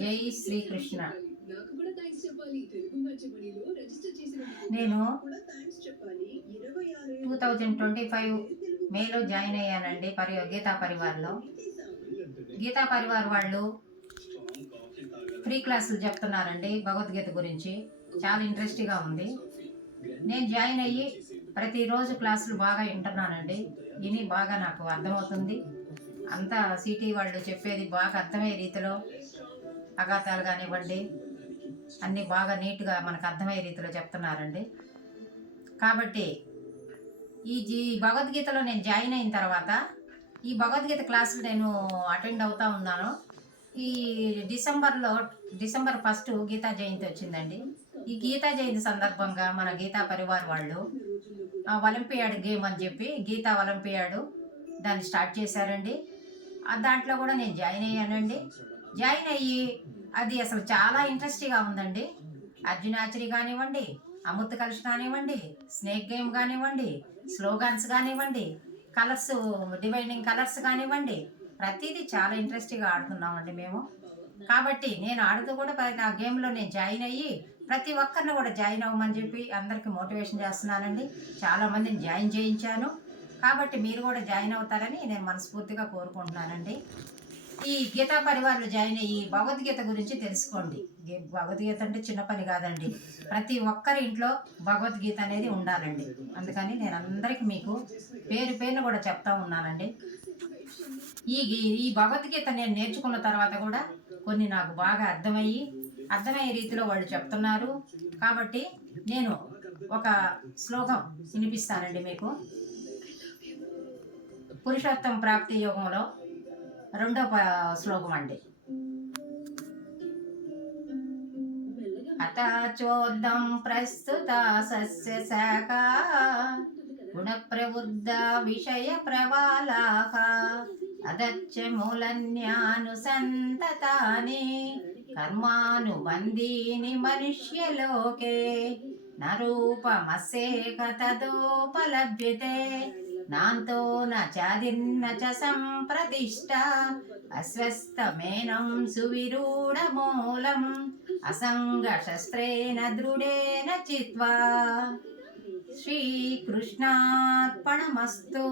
జై శ్రీకృష్ణ. నేను 2025 మేలో జాయిన్ అయ్యానండి గీతా పరివార్లో. గీతా పరివార్ వాళ్ళు ఫ్రీ క్లాసులు చెప్తున్నారండి భగవద్గీత గురించి. చాలా ఇంట్రెస్టింగ్గా ఉంది. నేను జాయిన్ అయ్యి ప్రతిరోజు క్లాసులు బాగా వింటున్నానండి. విని బాగా నాకు అర్థమవుతుంది. అంతా సిటీ వాళ్ళు చెప్పేది బాగా అర్థమయ్యే రీతిలో, అఘాతాలు కానివ్వండి అన్నీ బాగా నీట్గా మనకు అర్థమయ్యే రీతిలో చెప్తున్నారండి. కాబట్టి ఈ భగవద్గీతలో నేను జాయిన్ అయిన తర్వాత ఈ భగవద్గీత క్లాసులు నేను అటెండ్ అవుతూ ఉన్నాను. ఈ డిసెంబర్ 1 గీతా జయంతి వచ్చిందండి. ఈ గీతా జయంతి సందర్భంగా మన గీతా పరివార్ వాళ్ళు ఒలింపియాడ్ గేమ్ అని చెప్పి గీతా ఒలింపియాడ్ దాన్ని స్టార్ట్ చేశారండి. దాంట్లో కూడా నేను జాయిన్ అయ్యానండి. జాయిన్ అయ్యి అది అసలు చాలా ఇంట్రెస్టింగ్గా ఉందండి. అర్జునాచరి కానివ్వండి, అమృత కలశ్ కానివ్వండి, స్నేక్ గేమ్ కానివ్వండి, స్లోగాన్స్ కానివ్వండి, కలర్స్ డివైడింగ్ కలర్స్ కానివ్వండి, ప్రతిదీ చాలా ఇంట్రెస్టింగ్గా ఆడుతున్నామండి మేము. కాబట్టి నేను ఆడుతూ కూడా ఆ గేమ్లో నేను జాయిన్ అయ్యి ప్రతి ఒక్కరిని కూడా జాయిన్ అవ్వమని చెప్పి అందరికీ మోటివేషన్ చేస్తున్నానండి. చాలామందిని జాయిన్ చేయించాను. కాబట్టి మీరు కూడా జాయిన్ అవుతారని నేను మనస్ఫూర్తిగా కోరుకుంటున్నానండి. ఈ గీతా పరివార్లో జాయిన్ అయ్యి భగవద్గీత గురించి తెలుసుకోండి. భగవద్గీత అంటే చిన్న పని కాదండి. ప్రతి ఒక్కరి ఇంట్లో భగవద్గీత అనేది ఉండాలండి. అందుకని నేను అందరికీ మీకు పేరును కూడా చెప్తా ఉన్నానండి. ఈ భగవద్గీత నేను నేర్చుకున్న తర్వాత కూడా కొన్ని నాకు బాగా అర్థమయ్యే రీతిలో వాళ్ళు చెప్తున్నారు. కాబట్టి నేను ఒక శ్లోకం వినిపిస్తానండి మీకు. పురుషోత్తం ప్రాప్తి యోగంలో 2వ శ్లోకం అండి. అథాచోర్ధం ప్రస్తుత సస్య శాఖ గుణ ప్రవృద్ధ విషయ ప్రవాళాః అదచ్చ మూలన్యానుసంతతాని కర్మానుబంధీని మనుష్యలోకే నరూపమస్యేక తదోపలభ్యతే నాంతో నాదిర్న చ సంప్రతిష్ట అస్వస్థమేనం సువిరూఢమూలం అసంగశస్త్రేణ దృఢేన చిత్వా. శ్రీకృష్ణార్పణమస్తు.